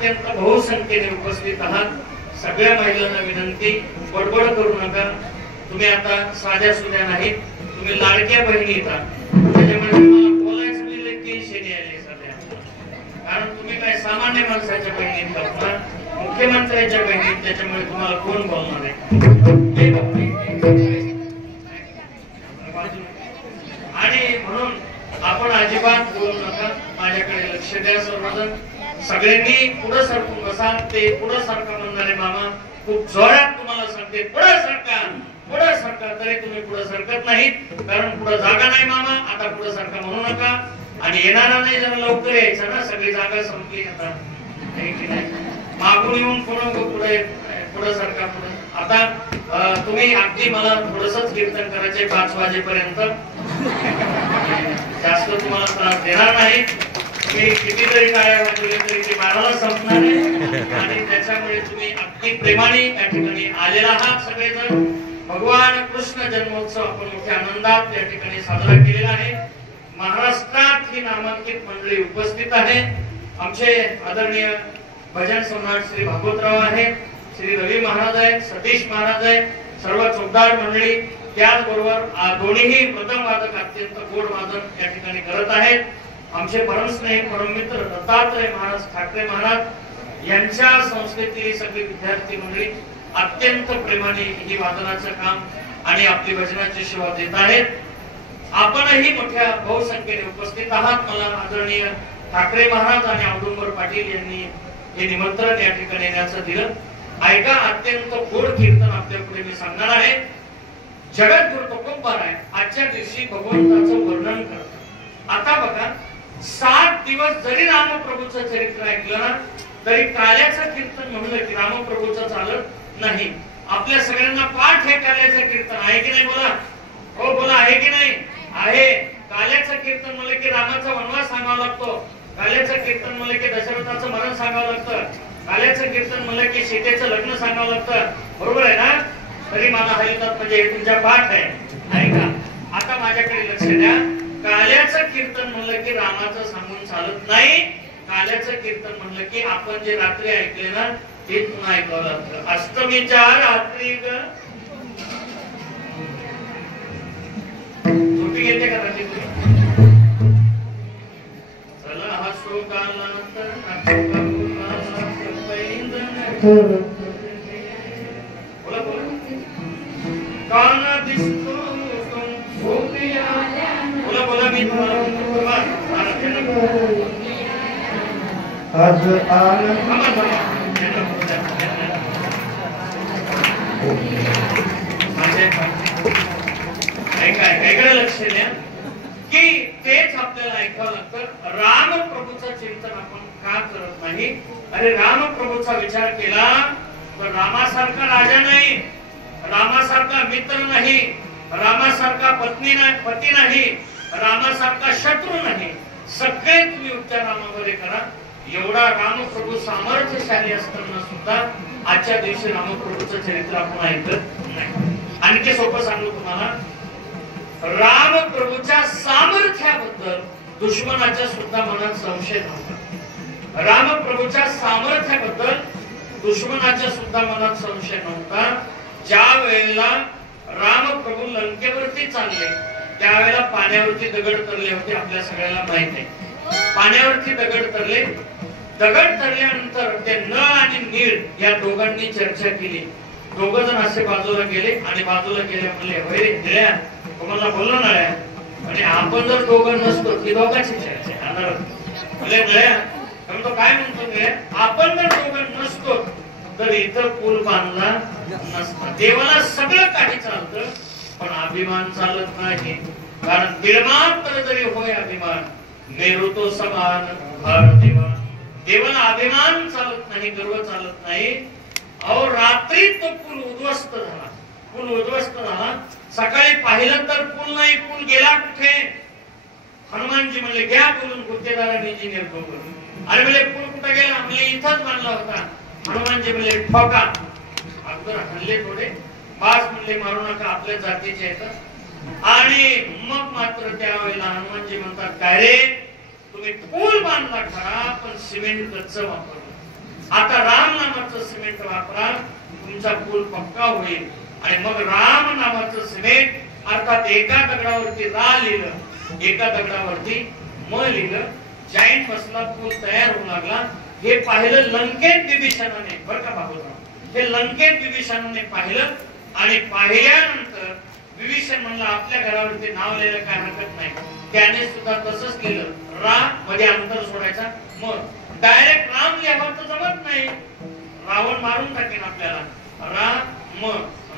अत्यंत बहुसंख्येने उपस्थित आहात. सगळ्या महिलांना विनंती, बडबड करू नका. तुम्ही आता साध्या सुध्या नाहीत, तुम्ही लाडक्या बहिणी येतात. त्याच्यामुळे मला बोलायचं म्हणजे टेन्शन यायले सध्या. कारण तुम्ही काय सामान्य माणसाच्या बहिणीत का, मुख्यमंत्र्यांच्या बहिणीत, त्याच्यामुळे तुम्हाला कोण बोलणार आहे. आणि म्हणून आपण अजिबात बोलू नका. माझ्याकडे लक्ष द्या सर्वजण. सगळ्यांनी पुढे सरकून बसा. ते पुढे सरका म्हणणारे मामा खूप जोरात तुम्हाला सांगते, पुढे सरका, पुढे सरका. तरी तुम्ही पुढे सरकत नाहीत, कारण पुढे जागा नाही मामा. आता पुढे सरका म्हणू नका. आणि येणारा नाही जरा लवकर यायचा ना, सगळी जागा संपली आता. मागून येऊन पुढे पुढे सरका पुढे. आता तुम्ही अगदी मला थोडसच कीर्तन करायचे 5 वाजेपर्यंत. जास्त तुम्हाला त्रास देणार नाही. मी कितीतरी टाळ्या वाजवल्या तरी ते 12ला संपणार आहे. आणि त्याच्यामुळे तुम्ही अगदी प्रेमाने या ठिकाणी आलेला आहात सगळेजण. भगवान कृष्ण जन्मोत्सव आपण मोठ्या आनंदात या ठिकाणी साजरा केलेला आहे. महाराष्ट्रात ही नामांकित मंडळी उपस्थित आहे. आमचे आदरणीय भजन सम्राट श्री भागवतराव आहेत, श्री रवी महाराज आहेत, सतीश महाराज आहेत, सर्व चोपदार मंडळी. त्याचबरोबर दोन्हीही मृदंग वादक अत्यंत गोड वादन या ठिकाणी करत आहेत. आमचे परमस्नेही परममित्र दत्तात्रय महाराज ठाकरे महाराज यांच्या संस्थेतील सगळी विद्यार्थी मंडळी अत्यंत प्रेमाने ही वादनाचं काम आणि आपली भजनाची सेवा देत आहेत. आपणही मोठ्या बहुसंख्येने उपस्थित आहात. मला आदरणीय ठाकरे महाराज आणि औदुंबर पाटील यांनी हे निमंत्रण या ठिकाणी येण्याचं दिलं. ऐका, अत्यंत गोड कीर्तन आपल्या पुढे मी सांगणार आहे. जगद्गुरु तुकोबार आहे आजच्या दिवशी भगवंताचं वर्णन करतात. आता बघा, 7 दिवस जरी रामप्रभूचं चरित्र ऐकलं ना, तरी काल्याचं कीर्तन म्हणलं की रामप्रभूचं चालत नाही. आपल्या सगळ्यांना पाठ हे काल्याचं कीर्तन आहे की नाही? बोला हो, बोला आहे की नाही? आहे. काल्याचं कीर्तन म्हणलं की रामाचा वनवास सांगावा लागतो. काल्याचं कीर्तन म्हणलं की दशरथाचं मरण सांगावं लागतं. काल्याचं कीर्तन म्हणलं की सीतेचं लग्न सांगावं लागतं. बरोबर आहे ना? तरी मला हरितात म्हणजे हे तुमच्या पाठ आहे. ऐका, आता माझ्याकडे लक्ष द्या. काल्याचं कीर्तन म्हणलं की रामाचं सांगून चालत नाही. काल्याचं कीर्तन म्हणलं की आपण जे रात्री ऐकले ना, ते पुन्हा ऐकावं लागतं. अष्टमीच्या रात्री झोपी घेते का रात्री? चला हा श्लोक आला तर बोला बोला. काना दिसतो बोला बोला. मी तुम्हाला आज ऐकायला लक्ष द्या की तेच आपल्याला ऐकावं लागतं. रामप्रभूचं चिंतन आपण का करत नाही? अरे रामप्रभूचा विचार केला तर रामासारखा राजा नाही, रामासारखा मित्र नाही, रामासारखा पती नाही, रामासारखा शत्रू नाही. सगळे तुम्ही उपचार रामामध्ये करा. एवढा रामप्रभू सामर्थ्यशाली असताना सुद्धा आजच्या दिवशी रामप्रभूचं चरित्र आपण ऐकत नाही. आणखी सोपं सांगू तुम्हाला, रामप्रभूच्या सामर्थ्याबद्दल दुश्मनाच्या सुद्धा मनात संशय नव्हता. रामप्रभूच्या सामर्थ्याबद्दल दुश्मनाच्या सुद्धा मनात संशय नव्हता. ज्या वेळेला रामप्रभू लंकेवरती चालले त्यावेळेला पाण्यावरती दगड तरले होते. आपल्या सगळ्याला माहित आहे. पाण्यावरती दगड तरले. दगड तरल्यानंतर ते नळ आणि नीळ या दोघांनी चर्चा केली. दोघ जण असे बाजूला गेले आणि बाजूला गेले म्हणले, होय रे निळ्या, तुम्हाला बोललो ना आणि आपण जर दोघं नसतो ती दोघांची चर्चा म्हणजे निळ्या तो काय म्हणतो, आपण जर दोघं नसतो तर इथं पूल बांधला नसता. देवाला सगळं काही चालतं पण अभिमान चालत नाही. कारण बिळमात्र जरी होय अभिमान, मेरू तो समान भार देवा. देवाला अभिमान चालत नाही, गर्व चालत नाही. अहो रात्री तो पूल उद्ध्वस्त झाला. पूल उद्ध्वस्त झाला. सकाळी पाहिलं तर पूल नाही. पूल गेला कुठे? हनुमानजी म्हणले घ्या बोलून गुत्तेदारांनी इंजिनियर बघून. आणि म्हणले पूल कुठे गेला? म्हणले इथंच बांधला होता. हनुमानजी म्हणले ठोका. अगोदर हल्ले थोडे, बास म्हणले मारू नका, आपल्या जातीचे आहेत. आणि मग मात्र त्यावेळेला हनुमानजी म्हणतात, काय रे तुम्ही पूल बांधला खरा पण सिमेंट कच्च वापरलं. आता राम नामाचं सिमेंट वापरा, तुमचा पूल पक्का होईल. आणि मग राम नामाचं सिमेंट अर्थात एका दगडावरती रा लिहिलं, एका दगडावरती म लिहिलं, जाईंट बसला, पूल तयार होऊ लागला. हे पाहिलं लंकेत विभीषणाने, बरं का बाबूराव, हे लंकेत विभीषणाने पाहिलं. आणि पाहिल्यानंतर विभीषण म्हणला आपल्या घरावरती नाव लिहायला काय हरकत नाही. त्याने सुद्धा तसंच केलं, रा मध्ये अंतर सोडायचा, मग डायरेक्ट राम लिहावं तर जमत नाही, रावण मारून टाकेन आपल्याला. रा म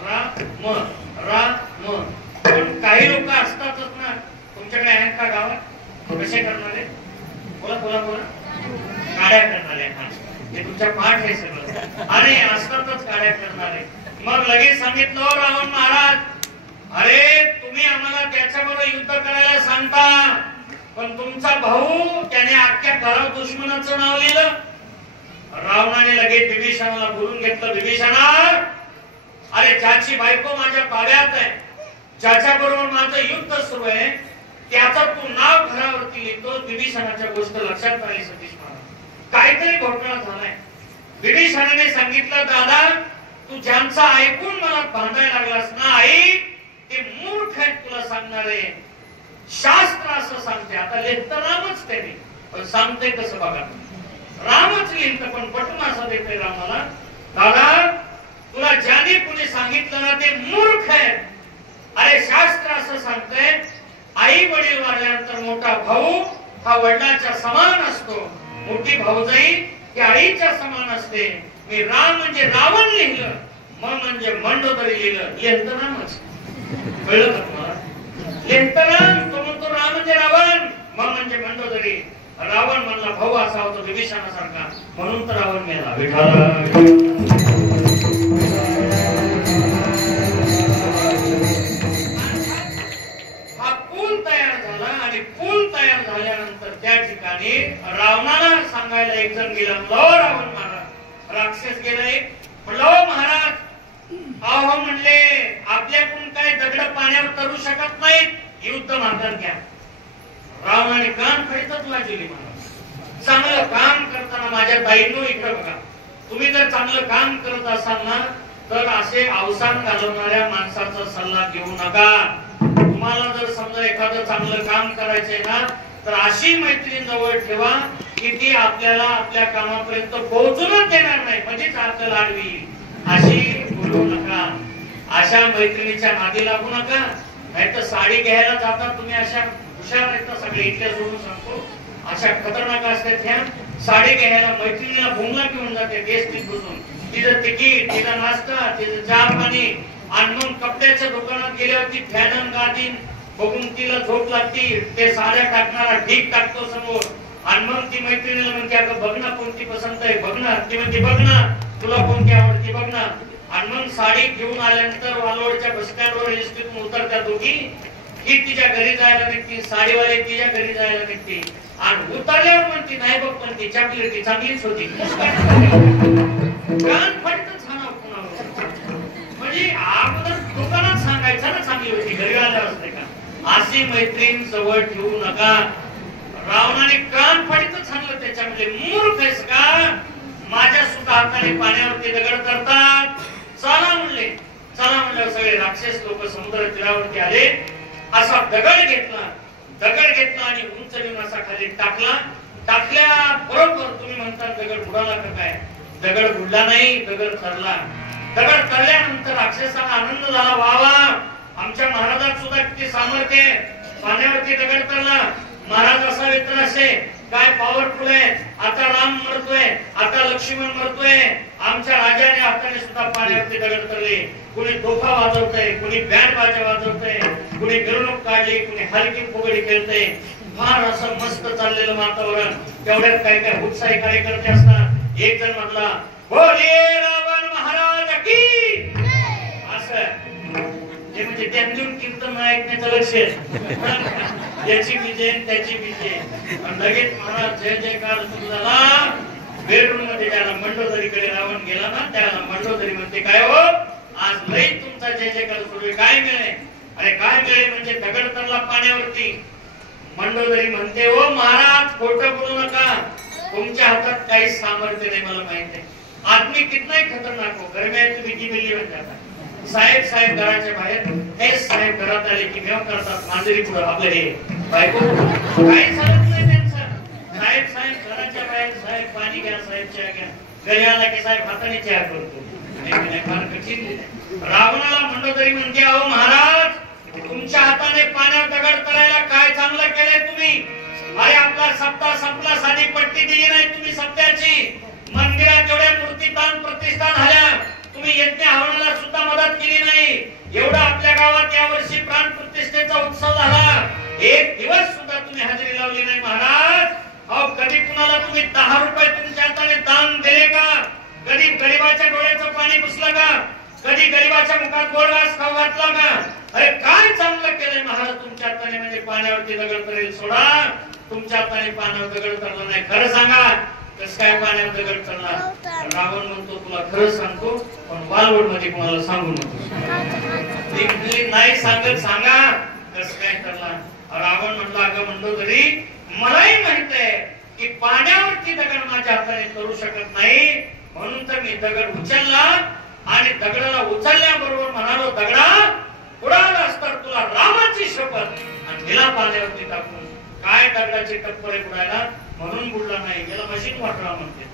रा म रा म. पण काही लोक असतातच ना, तुमच्याकडे आहेत का गावात कसे करणारे? बोला बोला बोला. काड्या करणारे, ते तुमच्या पाठ आहे सगळं. अरे असतातच काड्या करणारे. मग लगेच सांगितलं रावण महाराज, अरे तुम्ही आम्हाला त्याच्याबरोबर युद्ध करायला सांगता, पण तुमचा भाऊ त्याने अख्ख्या घरात दुश्मनाचं नाव लिहिलं. रावणाने लगेच विभीषणाला बोलून घेतलं, विभीषणा, अरे ज्याची बायको माझ्या ताब्यात आहे, ज्याच्या बरोबर माझं युद्ध सुरू आहे, त्याचं तू नाव घरावरती लिहितो. विभीषणाच्या गोष्ट लक्षात आली सतीश महाराज, काहीतरी घोटाळा झालाय. विभीषणाने सांगितलं, दादा तू ज्यांचा ऐकून मला बांधायला लागलास ना आई, ते मूर्ख आहेत तुला सांगणारे. शास्त्र असं सांगते, आता लिहितं रामच त्याने, पण सांगते कसं बघा. रामच लिहितं पण पटून असं देते रामाला, दादा तुला ज्याने कुणी सांगितलं ना ते मूर्ख आहेत. अरे शास्त्र असं सांगतंय, आई वडील वारल्यानंतर मोठा भाऊ हा वडिलांच्या समान असतो, मोठी भाऊजाई ही आईच्या समान असते. मी राम म्हणजे रावण लिहिलं, म म्हणजे मंडोदरी लिहिलं, लिहितं रामच. कळलं का तुम्हाला? लिहितं राम, तो म्हणतो राम म्हणजे रावण, म म्हणजे मंडोदरी. रावण म्हणला भाऊ असा होता विभीषणासारखा, म्हणून तर रावण मेला. विठाला त्या ठिकाणी रावणाला सांगायला एक जण गेला, रावण महाराज, राक्षस गेला एक, म्हणलं महाराज, अहो म्हणले आपल्याकडून काय दगड पाण्यावर तरू शकत नाहीत, युद्ध माघार घ्या. रावणाने कान फाडीतच वाजवली. महाराज चांगलं काम करताना माझ्या ताईंनो इकडे बघा, तुम्ही जर चांगलं काम करत असाल ना तर असे अवसान घालवणाऱ्या माणसाचा सल्ला घेऊ नका. तुम्हाला जर समजा एखादं चांगलं काम करायचंय ना तर अशी मैत्रीण जवळ ठेवा की ती आपल्याला आपल्या कामापर्यंत पोहोचूनच देणार नाही, म्हणजेच आपल्याला आडवी. अशी बोलू नका, अशा मैत्रिणीच्या नादी लागू नका. नाही तर साडी घ्यायला जातात तुम्ही, अशा हुशार आहेत सगळे, इथल्या सोडून सांगतो, अशा खतरनाक असतात ह्या. साडी घ्यायला मैत्रिणीला भोंगला घेऊन जाते एसटीत बसून, तिचं तिकीट, तिचा नाश्ता, तिचं चहा पाणी, आणि मग कपड्याच्या दुकानात गेल्यावरती फॅन गादीन बघून तिला झोप लागती, ते साड्या टाकणारा ढीक टाकतो समोर, आणि मग ती मैत्रिणीला म्हणते अगं बघ ना कोणती पसंत आहे, बघ ना. ती म्हणते बघ ना तुला कोणती आवडती, बघ ना. आणि मग साडी घेऊन आल्यानंतर वालोडच्या बस स्टँडवर एसटीतून उतरत्या दोघी, ही तिच्या घरी जायला निघती, साडीवाले तिच्या घरी जायला निघती, आणि उतरल्यावर म्हणती नाही बघ पण ती चॉकलेट चांगलीच होती. कान फाडतच हा ना पुन्हा, म्हणजे अगोदर दुकानात सांगायचं ना चांगली होती, घरी आल्यावर असते का. अशी मैत्रीण जवळ ठेवू नका. रावणाने कान फाडीतच सांगलं त्याच्यामध्ये, मूर्ख आहेस का, माझ्या सुद्धा हाताने पाण्यावरती दगड करतात, चला म्हणले. चला म्हणल्यावर सगळे राक्षस लोक समुद्र तीरावरती आले. असा दगड घेतला आणि उंच घेऊन असा खाली टाकला. टाकल्या बरोबर तुम्ही म्हणता दगड बुडाला का काय, दगड बुडला नाही, दगड तरला. दगड तरल्यानंतर राक्षसाला आनंद झाला, वा वा आमच्या महाराजात सुद्धा किती सामर्थ्य आहे, पाण्यावरती दगड तरला. महाराज असावे तर असे काय पॉवरफुल आहे. आता राम मरतोय, आता लक्ष्मण मरतोय, आमच्या राजाने हाताने सुद्धा पाण्यावरती दगड तरले. कुणी तोफा वाजवतय, कुणी बँड बाजा वाजवतय, कुणी मिरवणूक काढली, कुणी हलकी फुगडी खेळतय. फार असं मस्त चाललेलं वातावरण. तेवढ्यात काय काय उत्साही कार्यकर्ते असतात. एक जण म्हणला बोले रावण महाराज की, असं ते म्हणजे त्यांच्यावर कीर्तन ऐकण्याचं लक्ष याची विजय त्याची विजय. लगेच महाराज जय जयकार सुरू झाला. बेडरूम मध्ये ज्याला मंडोदरीकडे रावण गेला ना त्याला मंडोदरी म्हणते काय हो आज लई तुमचा जय जयकार सुरू आहे, काय मिळे. अरे काय मिळे म्हणजे दगड तरला पाण्यावरती. मंडोदरी म्हणते हो महाराज खोटं बोलू नका, तुमच्या हातात काही सामर्थ्य नाही मला माहिती आहे. आदमी कितनाही खतरनाक हो, घर में तुम्ही की बिल्ली बन जाता. साहेब घराच्या बाहेर, हे साहेब घरात आले की मेव करतात मांजरी पुढे आपले हे बायको काही चालत नाही त्यांचं. साहेब घराच्या बाहेर, साहेब पाणी घ्या, साहेब चहा घ्या. घरी आला की साहेब हाताने चहा करतो. फार कठीण. रावणाला म्हणतो तरी म्हणते अहो महाराज तुमच्या हाताने पाण्यात दगड करायला काय चांगलं केलंय तुम्ही. अरे आपला सप्ताह संपला, साधी पट्टी दिली नाही तुम्ही सप्त्याची. मंदिरात जेवढ्या मूर्ती दान प्रतिष्ठा झाल्या, तुम्ही यज्ञ हवनाला सुद्धा मदत केली नाही. एवढा आपल्या गावात यावर्षी प्राण प्रतिष्ठेचा उत्सव झाला, एक दिवस सुद्धा तुम्ही हजेरी लावली नाही महाराज. अहो कधी कुणाला तुम्ही 10 रुपये तुमच्या हाताने दान दिले का? कधी गरीबाच्या डोळ्याचं पाणी पुसलं का? कधी गरीबाच्या मुखात गोड घास खाऊ घातला का? अरे काय चांगलं केलंय महाराज तुमच्या हाताने. म्हणजे पाण्यावरती दगड करेल सोडा, तुमच्या हाताने पाण्यावर दगड करला नाही. खरं सांगा कसं काय पाण्यावर दगड करणार? रावण म्हणतो तुला खरं सांगतो पण वालवड मध्ये कोणाला सांगू नको. नाही सांगत सांगा कसं काय करणार. रावण म्हटलं अगं म्हणतो तरी मलाही माहित आहे की पाण्यावरती दगड माझ्या हाताने करू शकत नाही, म्हणून तर मी दगड उचलला आणि दगडाला उचलल्याबरोबर म्हणालो दगडा उडालास तर तुला रामाची शपथ आणि दिला पाण्यावरती टाकून. काय दगडाची टप्पर आहे बुडायला, म्हणून बुडला नाही, याला मशीन वाटला म्हणते.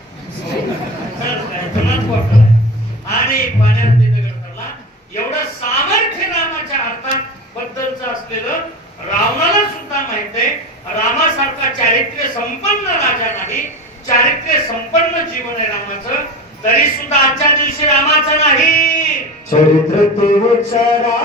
आणि पाण्यावरती दगड करला. एवढं सामर्थ्य रामाच्या अर्थात बद्दलच असलेलं रावणाला सुद्धा माहित आहे. रामासारखा चारित्र्य संपन्न राजा नाही, चारित्र्य संपन्न जीवन आहे रामाचं, तरी सुद्धा आजच्या दिवशी रामाचं नाही. चरित्र ते उच्चारा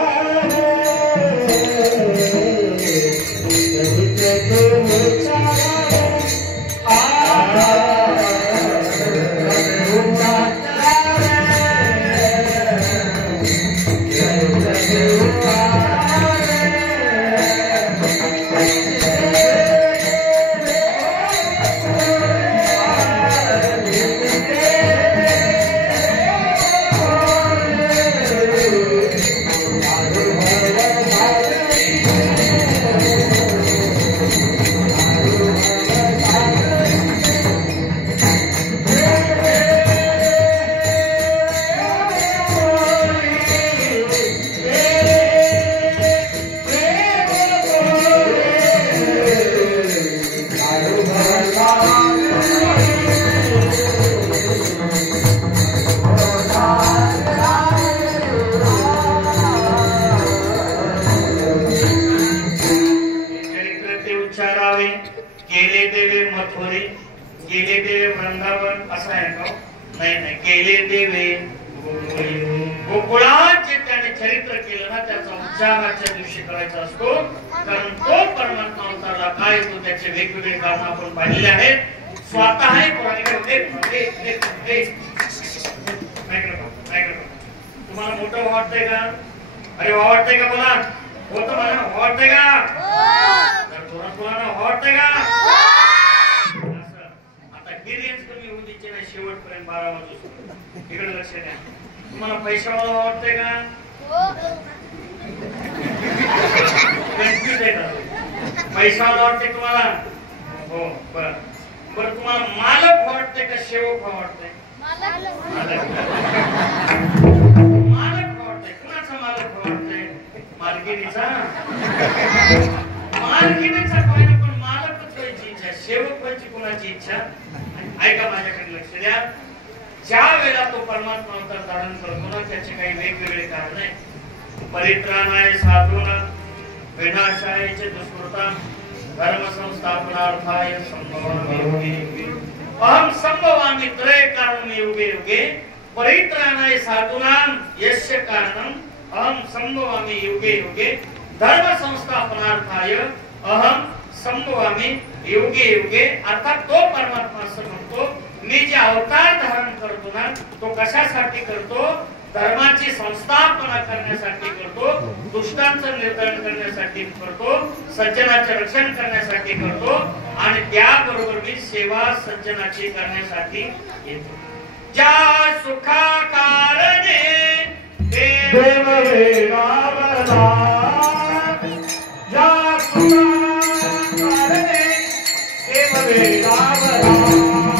गोकुळाचे त्याने चरित्र केलं ना, त्याचा उच्चार आजच्या दिवशी करायचा असतो. कारण तो परमात्मा अवतारला काय तो त्याचे वेगवेगळे काम आपण पाहिलेले आहेत. स्वतः तुम्हाला मोठं वाटतंय का? अरे वाटतंय का? बोला होतं म्हणा वाटतंय का? वाटतंय का? आता ही रेंज कमी होऊ द्यायची नाही शेवटपर्यंत 12 वाजता. इकडे लक्ष द्या. तुम्हाला पैशावाला वाटतंय का? पैशावाला वाटतंय तुम्हाला? हो बर. तुम्हाला मालक वाटतंय का सेवक वाटतंय? मालक वाटतंय. कुणाचा मालक वाटतंय? मालकिनीचा. मालकिनीचा पाहिजे पण मालकच व्हायची इच्छा, सेवक व्हायची कुणाची इच्छा? ऐका माझ्याकडे लक्ष द्या. ज्या वेळेला तो परमात्मा अवतार धारण करतो ना, त्याचे काही वेगवेगळे कारण आहे. परित्राणाय साधूना विनाशाय च दुष्कृता धर्म संस्थापनार्थाय संभवामि अहम संभवामि त्रय कारणं युगे युगे परित्राणाय साधूनां यस्य कारणं अहम संभवामि युगे युगे धर्म संस्थापनार्थाय अहम संभवामि युगे युगे. अर्थात तो परमात्मा असं म्हणतो मी जे अवतार धारण करतो ना, तो कशासाठी करतो? धर्माची संस्थापना करण्यासाठी करतो, दुष्टांचं निर्धारण करण्यासाठी करतो, सज्जनाचे रक्षण करण्यासाठी करतो आणि त्याबरोबर मी सेवा सज्जनाची करण्यासाठी येतो. ज्या सुखा कारणे देव वेगावला, ज्या सुखा कारणे देव वेगावला.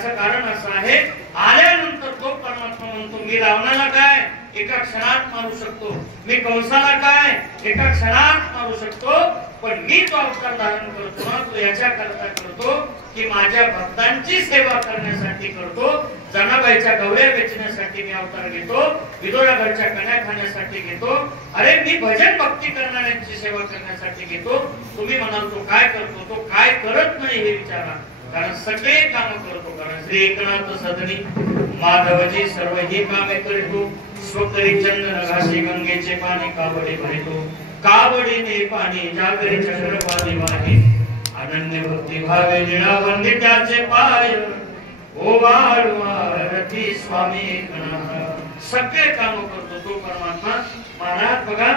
त्याचं कारण असं आहे, आल्यानंतर तो परमात्मा म्हणतो मी रावणाला काय एका क्षणात मारू शकतो, मी कंसाला काय एका क्षणात मारू शकतो, पण मी तो अवतार धारण करतो ना तो याच्या करता करतो की माझ्या भक्तांची सेवा करण्यासाठी करतो, जनाबाईच्या गवळ्या वेचण्यासाठी मी अवतार घेतो, विदोराघरच्या कन्या खाण्यासाठी घेतो, अरे मी भजन भक्ती करणाऱ्यांची सेवा करण्यासाठी घेतो. तुम्ही म्हणाल तो काय करतो, तो काय करत नाही हे विचारा, कारण सगळे काम करतो. कारण श्री एकनाथ सदनी माधवजी सर्व ही कामे करीतो, स्वकरी चंदन घासी गंगेचे पाणी कावडे भरितो, कावडीने पाणी जागरी चक्रवादी वाहे, अनन्य भक्ती भावे निळा वंदित्याचे पाय, ओवाळवारती स्वामी एकनाथ. सगळे काम करतो तो परमात्मा. महाराज बघा,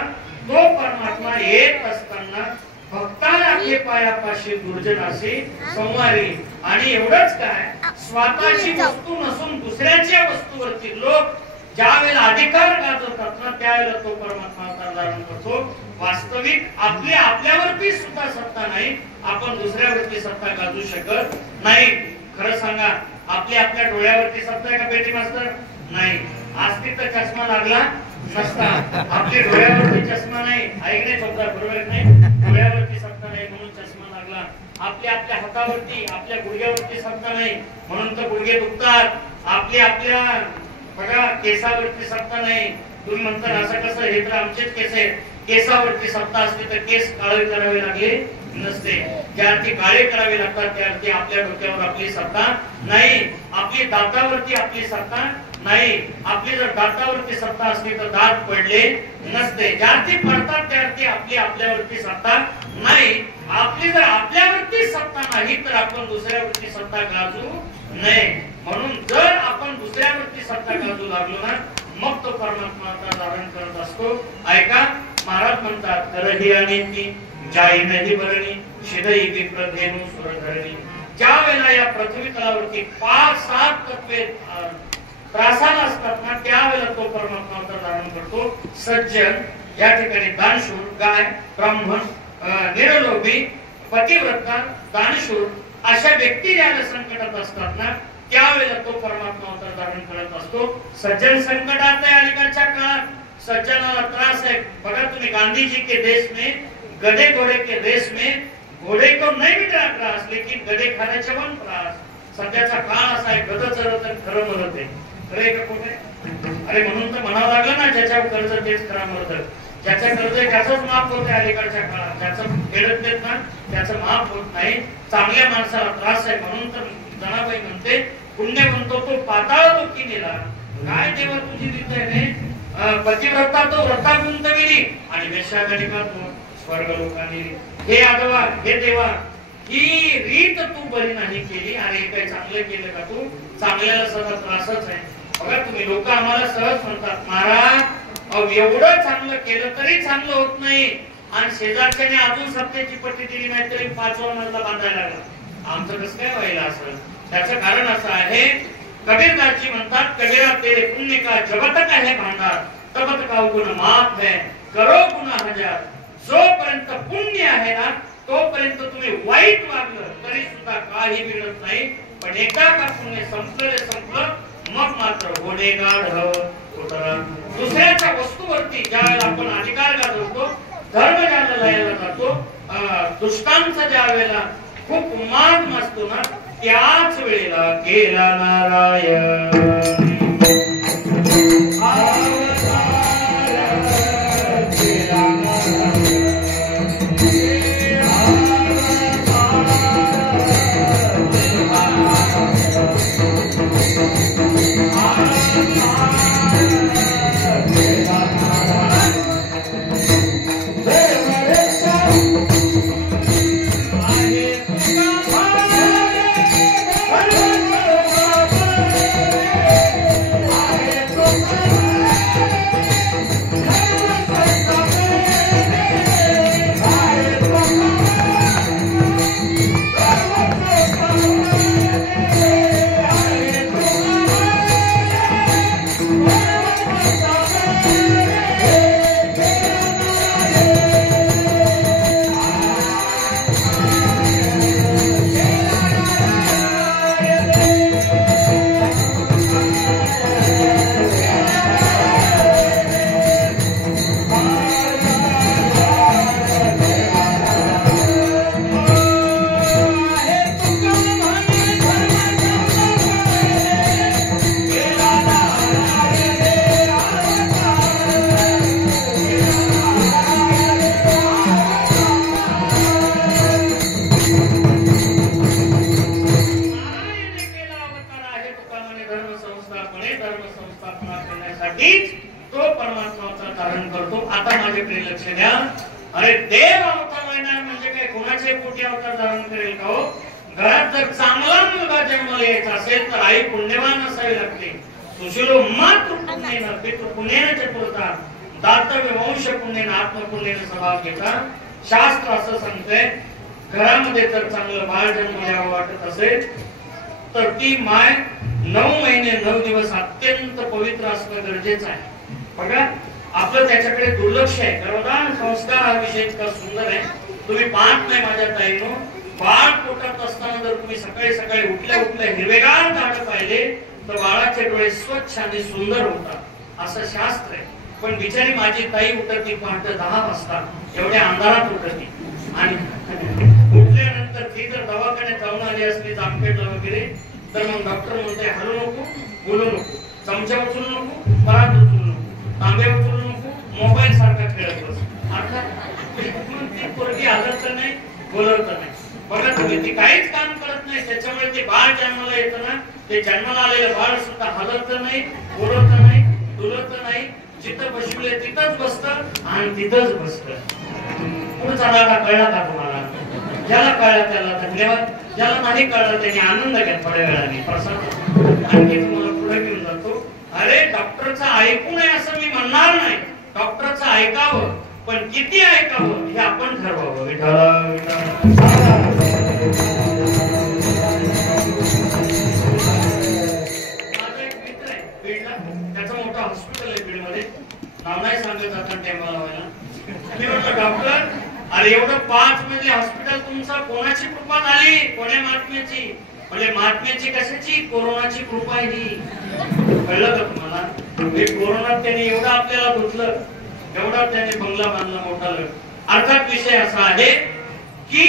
तो परमात्मा येत असताना भक्ताला आपले पायापाशी दुर्जनाशी संवारी, आणि एवढंच काय, स्वतःची वस्तू नसून दुसऱ्याच्या वस्तूवरती लोक ज्या वेळेला अधिकार गाजवतात ना त्यावेळेला तो परमात्मा अवतार धारण करतो. वास्तविक आपल्यावरती सुद्धा सत्ता नाही, आपण दुसऱ्यावरती सत्ता गाजू शकत नाही. खरं सांगा, आपल्या डोळ्यावरती सत्ता आहे का पेटी मास्तर? नाही. आज तिथं चष्मा लागला नसता. आपल्या डोळ्यावरती चष्मा नाही, ऐकणे चौदा बरोबर नाही, डोळ्यावरती सत्ता नाही म्हणून चष्मा लागला. आपल्या हातावरती आपल्या गुडघ्यावरती सत्ता नाही म्हणून तर गुडघे दुखतात. आपल्या बघा केसावरती सत्ता नाही. तुम्ही म्हणता असं कसं, हे तर आमचेच केस आहेत. केसावरती सत्ता असते तर केस काळे करावे लागले नसते. ज्यार्थी काळे करावे लागतात त्यार्थी आपल्या डोक्यावर आपली सत्ता नाही. आपली दातावरती आपली सत्ता नाही. आपली जर दातावरती सत्ता असली तर दात पडले नसते. ज्यार्थी पडतात त्यार्थी आपल्यावरती सत्ता नाही. आपली जर आपल्यावरती सत्ता नाही तर आपण दुसऱ्यावरती सत्ता गाजू नये. म्हणून जर आपण दुसऱ्यावरती सत्ता गाजू लागलो ना मग तो परमात्मा धारण करत असतो. ऐका, महाराज म्हणतात, करही अनेती जाई नाही बरणी शिदई विप्रधेनु सुरधरणी. ज्या वेळेला या पृथ्वी तलावरती 5-7 तत्वे त्रासाला असतात ना त्यावेळेला तो परमात्मा अवतार धारण करतो. सज्जन, या ठिकाणी दानशूर, गाय, ब्राह्मण, निरलोभी, पतिव्रता, दानशूर अशा व्यक्ती ज्याला संकटात असतात ना त्यावेळेला तो परमात्मा अवतार धारण करत असतो. सज्जन संकटात आहे. अलीकडच्या काळात सज्जनाला त्रास है. बघा तुम्ही, गांधी जी के देश में गधे घोड़े के देश में घोड़े को नहीं मिट रहा त्रास, लेकिन गधे खाण्याचे पण त्रास. सध्याचा काळ असा आहे, गध चरत आणि खरं मरत आहे. खरं आहे का खोटे? अरे म्हणून तर म्हणावं लागलं ना, ज्याच्यावर कर्ज तेच खरा मरत. ज्याचं कर्ज आहे त्याचंच माफ होते अलीकडच्या काळात. ज्याचं फेडत देत ना त्याचं माफ होत नाही. चांगल्या माणसाला त्रास आहे म्हणून तर जनाबाई म्हणते, पुण्य म्हणतो तो पाताळ दुःखी नेला. काय देवा तुझी रीत आहे, पतिव्रता तो व्रता गुंतविली आणि वेश्यागणिका तो स्वर्ग लोकांनी. हे आदवा, हे देवा, ही रीत तू बरी नाही केली. आणि काही चांगलं केलं का तू? चांगल्याला सदा त्रासच आहे. बघा तुम्ही, लोक आम्हाला सहज म्हणतात, महाराज एवढं चांगलं केलं तरी चांगलं होत नाही, आणि शेजारच्याने अजून सत्तेची पट्टी दिली नाही तरी 5वा मजला बांधायला लागला. आमचं कसं काय व्हायला असं? त्याचं कारण असं आहे, कबीरदासजी म्हणतात, कबीरा तेरे पुण्य का जब तक है भांडार तब तक गुण माफ है, करो गुना हजार. जोपर्यंत पुण्य आहे ना तोपर्यंत तुम्ही वाईट वागलं तरी सुद्धा काही मिळत नाही. पण एकदा का पुण्य संपलं मग मात्र गुन्हेगार दुसऱ्याच्या वस्तूवरती ज्यावेळेला आपण अधिकार गाजवतो, धर्म ज्याला लायला जातो, दुष्टांचा ज्या वेळेला खूप उन्माद नसतो ना त्याच वेळेला गेला नारायण. आणि धर्म संस्थापना करण्यासाठीच तो परमात्माचा धारण करतो. आता माझ्याकडे लक्ष द्या. अरे देव अवतार येणार म्हणजे काय कोणाचे पोटी अवतार धारण करेल का हो? घरात जर चांगला मुलगा जन्माला यायचा असेल तर आई पुण्यवान असावी लागते. सुशीलो मातृ पुण्येन पितृ पुण्येन चतुर्था दातव्य वंश पुण्येन आत्मपुण्येन स्वभाव घेता. शास्त्र असं सांगतंय घरामध्ये जर चांगलं बाळ जन्माला वाटत असेल तर ती माय 9 महिने 9 दिवस अत्यंत पवित्र असणं गरजेचं आहे. बघा आपलं त्याच्याकडे दुर्लक्ष आहे. गर्भधान संस्कार हा विषय इतका सुंदर आहे. तुम्ही पाहत नाही माझ्या ताईनो, बाळ पोटात असताना जर तुम्ही सकाळी सकाळी उठल्या हिरवेगार झाड पाहिले तर बाळाचे डोळे स्वच्छ आणि सुंदर होतात असं शास्त्र आहे. पण बिचारी माझी ताई उठती पहाटे 10 वाजता एवढ्या अंधारात उठती आणि उठल्यानंतर ती जर दवाखान्यात जाऊन आली असली जामखेडला वगैरे तर मग डॉक्टर म्हणते हलू नको, बोलू नको, चमचा उचलू नको, परात उचलू नको, तांबे उचलू नको, मोबाईल सारखा खेळत बस. अर्थात ती पोरगी हलत नाही, बोलत नाही. बघा तुम्ही ती काहीच काम करत नाही. त्याच्यामुळे ते बाळ जन्माला येतं ना, ते जन्माला आलेलं बाळ सुद्धा हलत नाही, बोलत नाही, डुलत नाही. जिथं बसले तिथंच बसतं आणि तिथंच बसतं. पुढचा रागा कळला का तुम्हाला? ज्याला कळला त्याला धन्यवाद, ज्याला नाही कळलं त्याने आनंद घ्या थोड्या वेळाने प्रसाद. आणखी तुम्हाला पुढे घेऊन जातो. अरे डॉक्टरचं ऐकू नये असं मी म्हणणार नाही. डॉक्टरचं ऐकावं, पण किती ऐकावं हे आपण ठरवावं. माझा एक मित्र आहे बीडला, त्याचं मोठं हॉस्पिटल आहे बीडमध्ये. नाव नाही सांगत आता टेंबा लावायला. मी म्हटलं डॉक्टर अरे एवढं 5 मजली हॉस्पिटल तुमचं कोणाची कृपा झाली? कोण्या महात्म्याची? म्हणजे महात्म्याची कशाची? कोरोनाची कृपा आहे ही. कळलं का तुम्हाला? हे कोरोनात त्याने एवढं आपल्याला धुतलं, एवढा त्याने बंगला बांधला मोठा. अर्थात विषय असा आहे की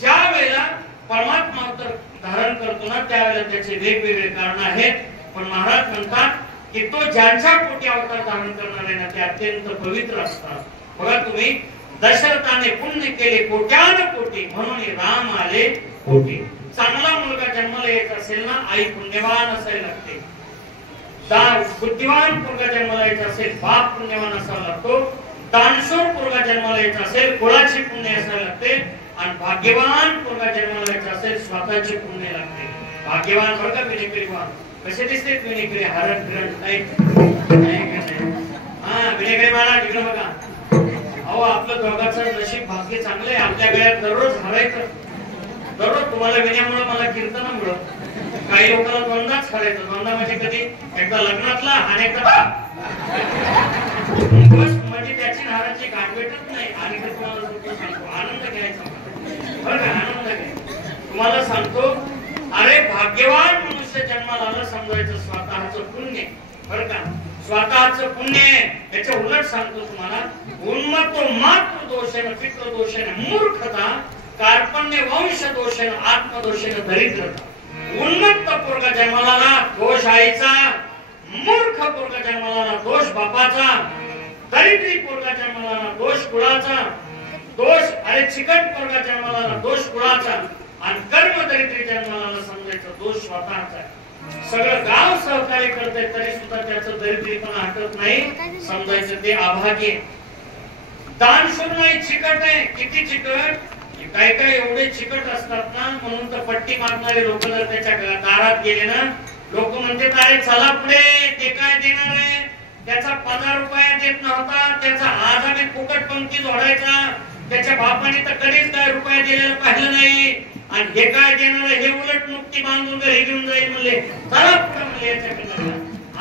ज्या वेळेला परमात्मा अवतार धारण करतो ना त्यावेळेला त्याचे वेगवेगळे कारण आहेत. पण महाराज म्हणतात की तो ज्यांच्या पोटी अवतार धारण करणार आहे ना ते अत्यंत पवित्र असतात. बघा तुम्ही दशरथाने पुण्य केले कोट्यान कोटी म्हणून राम आले कोटी. चांगला मुलगा जन्माला येत असेल ना आई पुण्यवान असायला लागते. बुद्धिवान पोरगा जन्माला येत असेल बाप पुण्यवान असावा लागतो. दानशूर पोरगा जन्माला येत असेल कुळाची पुण्य असायला लागते. आणि भाग्यवान पोरगा जन्माला येत असेल स्वतःचे पुण्य लागते. भाग्यवान बरं का विनेकरीवान कसे दिसते? विनेकरी हरण फिरण नाही. हा विनेकरी महाराज इकडे बघा. अहो आपलं दोघांचं नशीब भाग्य चांगलं आहे. आपल्या गळ्यात दररोज हरायचं. दररोज तुम्हाला विण्यामुळे मला कीर्तनामुळं काही लोकांना दोनदाच हरायचं. दोनदा म्हणजे कधी? एकदा लग्नातला आणि एकदा म्हणजे त्याची नाराची गाठ भेटत नाही. आणि तुम्हाला सांगतो आनंद घ्यायचा बरं का? आनंद घ्यायचा. तुम्हाला सांगतो अरे भाग्यवान मनुष्य जन्माला आलं समजायचं स्वतःचं पुण्य बरं का? स्वतःचं पुण्य. याच्या उलट सांगतो तुम्हाला उन्मत्तो मातृ दोषेन पितृ दोषेन मूर्खता कार्पण्य वंश दोषेन आत्मदोषेन दरिद्रता. उन्मत्त पोरगा जन्माला आला दोष आईचा, मूर्ख पोरगा जन्माला आला दोष बापाचा, दरिद्री पोरगा जन्माला आला दोष कुळाचा, दोष अरे चिकट पोरगा जन्माला आला दोष कुळाचा आणि कर्म दरिद्री जन्माला आला समजायचं दोष स्वतःचा. सगळं गाव सहकार्य करते तरी सुद्धा त्याचं दरिद्रीपणा हटत नाही समजायचं ते अभाग्य. दानशूर नाही चिकट आहे. किती चिकट? काय काय एवढे चिकट असतात ना म्हणून तर पट्टी मारणारे लोक जर त्याच्या दारात गेले ना लोक म्हणते अरे चला पुढे ते काय देणार आहे? त्याचा 1000 रुपया देत नव्हता, त्याचा आज आम्ही फुकट पंक्ती जोडायचा, त्याच्या बापाने तर कधीच काय रुपया दिलेला पाहिलं नाही आणि हे काय देणार हे उलट मुक्ती बांधून घरी घेऊन जाईल म्हणले. चला पुढे म्हणले याच्याकडे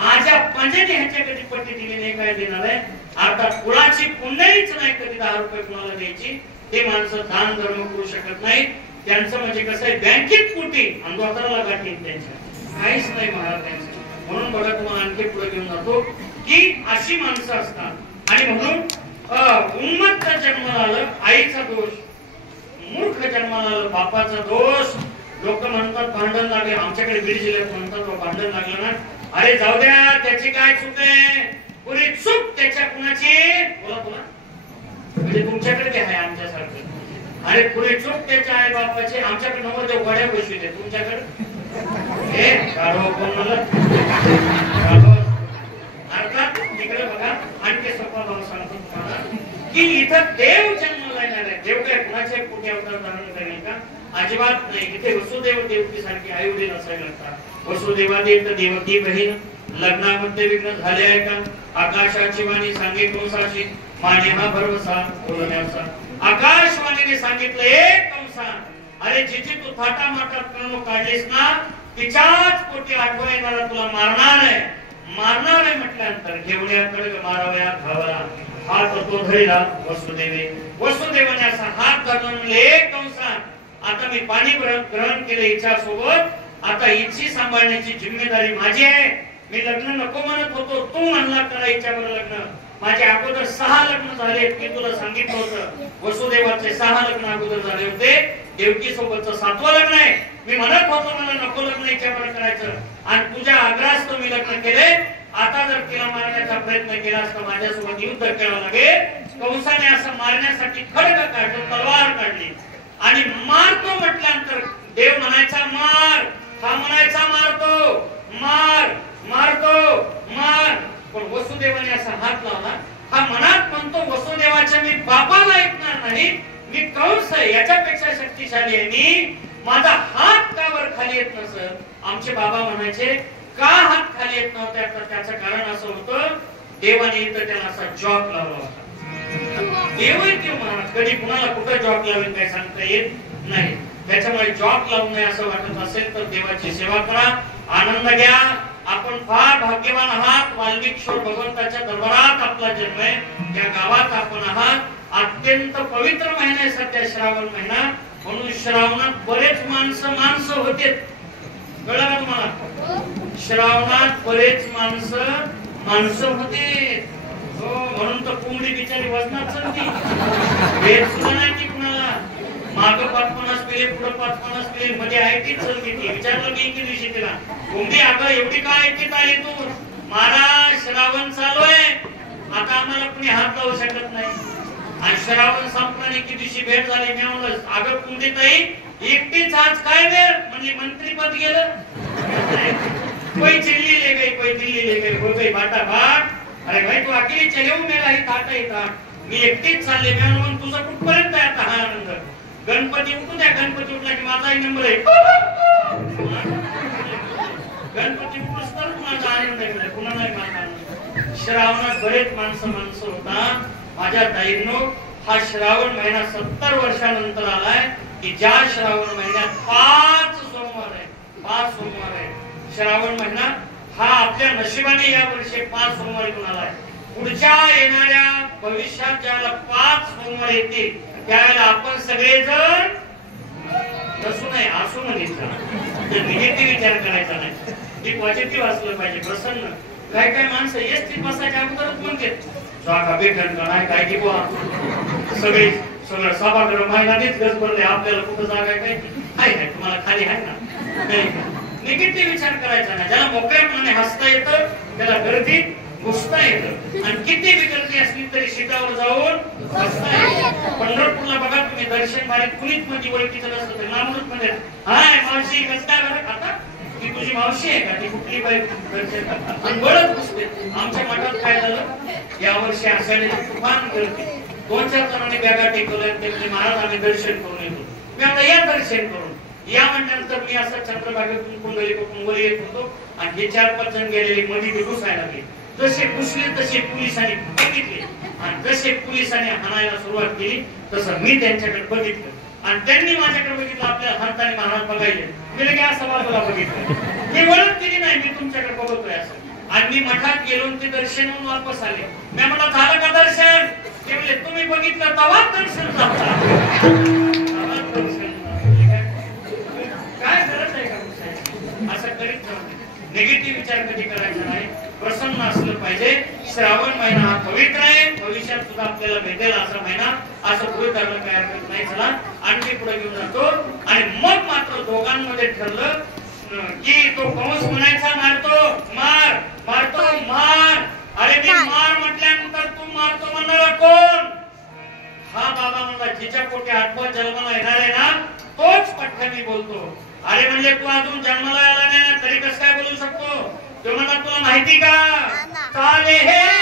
आजा पंजाने ह्याच्याकडे पट्टी दिली नाही काय देणार आहे? अर्थात कुळाची पुण्याहीच नाही कधी 10 रुपये कुणाला द्यायची. ते माणसं दान धर्म करू शकत नाही. त्यांचं म्हणजे कसं आहे बँकेत कुठे अंधोतराला गाठीन त्यांच्या काहीच नाही महाराज त्यांचं. म्हणून बघा तुम्हाला आणखी पुढे घेऊन जातो की अशी माणसं असतात. आणि म्हणून उन्मत्त जन्माला आलं आईचा दोष, मूर्ख जन्माला आलं बापाचा दोष. लोक म्हणतात भांडण लागले. आमच्याकडे बीड जिल्ह्यात म्हणतात भांडण लागलं ना अरे जाऊ द्या त्याची काय चूक आहे? पुरी चूक त्याच्या कुणाची? बोला बोला. म्हणजे तुमच्याकडे आहे आमच्यासारखं. अरे पुरी चूक त्याच्या आई बापाची. आमच्याकडे नवरदेव वड्या बसविले तुमच्याकडे हे गाढव कोण म्हणलं? गाढव अर्थात तिकडे बघा आणखी सोपा भाव सांगतो तुम्हाला की इथं देव जन्माला येणार आहे. देव काय कुणाचे पोटी अवतार धारण करेल का? अजिबात नाही. इथे वसुदेव देवकी सारखी आई वडील असायला लागतात. वसुदेवादेव तर देवकी बहीण लग्नामध्ये विघ्न झाले आहे का? आकाशाची वाणी सांगे कंसाशी माने हा भरवसा बोलण्याचा. आकाशवाणीने सांगितलं एक कंसा अरे जिची तू थाटा माटात करून काढलीस ना तिच्याच पोटी आठवण येणारा तुला मारणार आहे. मारणार आहे म्हटल्यानंतर घेवण्याकडे मारावया धावला हात तो धरिला वसुदेवे. वसुदेवाने असा हात धरून एक कंसा आता मी पाणी ग्रहण केले हिच्या सोबत आता हिची सांभाळण्याची जिम्मेदारी माझी आहे. मी लग्न नको म्हणत होतो तू म्हणला करा हिच्यावर लग्न. माझे अगोदर 6 लग्न झाले मी तुला सांगितलं होतं. वसुदेवाचे 6 लग्न अगोदर झाले होते. देवकी सोबतचं 7वं लग्न आहे. मी म्हणत होतो मला नको लग्न हिच्यावर करायचं आणि तुझ्या आग्रहास्तव मी लग्न केले. आता जर तिला मारण्याचा प्रयत्न केला असता माझ्यासोबत युद्ध करावं लागेल. कंसाने असं मारण्यासाठी खड्ग काढलं तलवार काढली आणि मारतो म्हटल्यानंतर देव म्हणायचा मार हा म्हणायचा मारतो मार मारतो मार. पण वसुदेवाने असा हात लावला हा मनात म्हणतो वसुदेवाच्या मी बापाला ऐकणार नाही. मी कंस याच्यापेक्षा शक्तिशाली आहे. मी माझा हात का वर खाली येत नसत. आमचे बाबा म्हणायचे का हात खाली येत नव्हते. तर त्याचं कारण असं होतं देवाने इथं त्याला असा जॉब लावला होता. देव किंवा महाराज कधी कुणाला कुठं जॉब लावेल काही सांगता येत नाही. त्याच्यामुळे जॉब लावू नये असं वाटत असेल तर देवाची सेवा करा आनंद घ्या. आपण फार भाग्यवान आहात. वाल्मिकेश्वर भगवंताच्या दरबारात आपला जन्म आहे. त्या गावात आपण आहात. अत्यंत पवित्र महिना आहे सध्या श्रावण महिना. म्हणून श्रावणात बरेच माणसं होते. कळलं का तुम्हाला? श्रावणात बरेच माणसं होते. हो म्हणून तर कोंबडी बिचारी वजनात चढती. भेट सुद्धा नाही की कुणाला. माग 5-50 पिले पुढे 5-50 पिले मध्ये ऐकीत चलती ती. विचारलं मी की दिवशी तिला कोंबडी अगं एवढी काय ऐकीत आली तू? महाराज श्रावण चालू आहे आता आम्हाला कुणी हात लावू शकत नाही. आणि श्रावण संपल्याने की दिवशी भेट झाली. मी म्हणलं अगं कोंबडी ताई एकटीच आज काय वेळ म्हणजे मंत्रीपद गेलं. कोई चिल्ली ले गई कोई दिल्ली ले गई हो गई बाटा बाट. अरे भाई तू अकेली चले हो मेरा ही ताटा ही ताट. मी एकटीच चालले. मी म्हणून तुझं कुठपर्यंत आहे आता हा आनंद. गणपती उठू द्या. गणपती उठला की माझाही नंबर आहे. गणपती उठूस तर कुणाचा आनंद आहे कुणा नाही माझा आनंद. श्रावणात बरेच माणसं होता. माझ्या ताईंनो हा श्रावण महिना 70 वर्षानंतर आलाय की ज्या श्रावण महिन्यात 5 सोमवार आहे. 5 सोमवार आहे श्रावण महिना. हा आपल्या नशिबाने या वर्षी 5 सोमवार येऊन आलाय. पुढच्या येणाऱ्या भविष्यात ज्याला 5 सोमवार येतील त्यावेळेला आपण सगळेजण नसू नाही असू म्हणायचं. निगेटिव्ह विचार करायचा नाही. ती पॉझिटिव्ह असलं पाहिजे. प्रसन्न काय माणसं एसटीत बसायच्या अगोदरच म्हणते जागा भेटन का नाही काय की बुवा सगळं सभागृह महिन्यानेच गज भरले. आपल्याला कुठं जागा आहे काय नाही. तुम्हाला खाली आहे ना. निगेटिव्ह विचार करायचा नाही. ज्याला मोकळ्या मनाने हसता येतं त्याला गर्दीत घुसता येतं. आणि किती विकल्पी असली तरी सीटावर जाऊन बसता येतं. पंढरपूरला बघा तुम्ही दर्शन भारीत कुणीच म्हणजे ओळखीचं नसतं तरी नामरूप मध्ये हाय मावशी कसं काय बरं आता ती तुझी मावशी आहे का ती कुठली बाई दर्शन आणि बळच घुसते. आमच्या मठात काय झालं यावर्षी आषाढी तुफान गर्दी. 2-4 जणांनी बॅगा टेकवल्या. ते महाराज आम्ही दर्शन करून येतो. मी आता या दर्शन करून या म्हटल्यानंतर मी असं चंद्रभागेतून कुंडलीकडून वर येत होतो आणि हे 4-5 जण गेलेले मध्ये घुसायला लागले. जसे घुसले तसे पोलिसांनी बघितले आणि जसे पोलिसांनी हाणायला सुरुवात केली तसं मी त्यांच्याकडे बघितलं आणि त्यांनी माझ्याकडे बघितलं. आपल्याला हाताने महाराज बघायले. मी लगे असं बाजूला बघितलं. मी वळत केली नाही. मी तुमच्याकडे बघतोय असं. आणि मी मठात गेलो ते दर्शन होऊन वापस आले. मी म्हटलं झालं का दर्शन? ते म्हणले तुम्ही बघितलं तेव्हा दर्शन झालं. काय गरज आहे का असं करीत जाऊ. निगेटिव्ह विचार कधी करायचा नाही. प्रसन्न असलं पाहिजे. श्रावण महिना हा पवित्र आहे. भविष्यात सुद्धा आपल्याला भेटेल असा महिना असं पुढे करायला काय हरकत नाही. चला आणखी पुढे घेऊन जातो. आणि मग मात्र दोघांमध्ये ठरलं की तो कंस म्हणायचा मारतो मार मारतो मार. अरे मी मार म्हटल्यानंतर तू मारतो म्हणणारा कोण? हा बाबा म्हणला जिच्या पोटी 8वा जन्माला येणार आहे ना तोच पठ्ठा मी बोलतो. अरे म्हणजे तू अजून जन्माला आला नाही तरी कसं काय बोलू शकतो? तो म्हणतात तुला माहिती का? चाले हे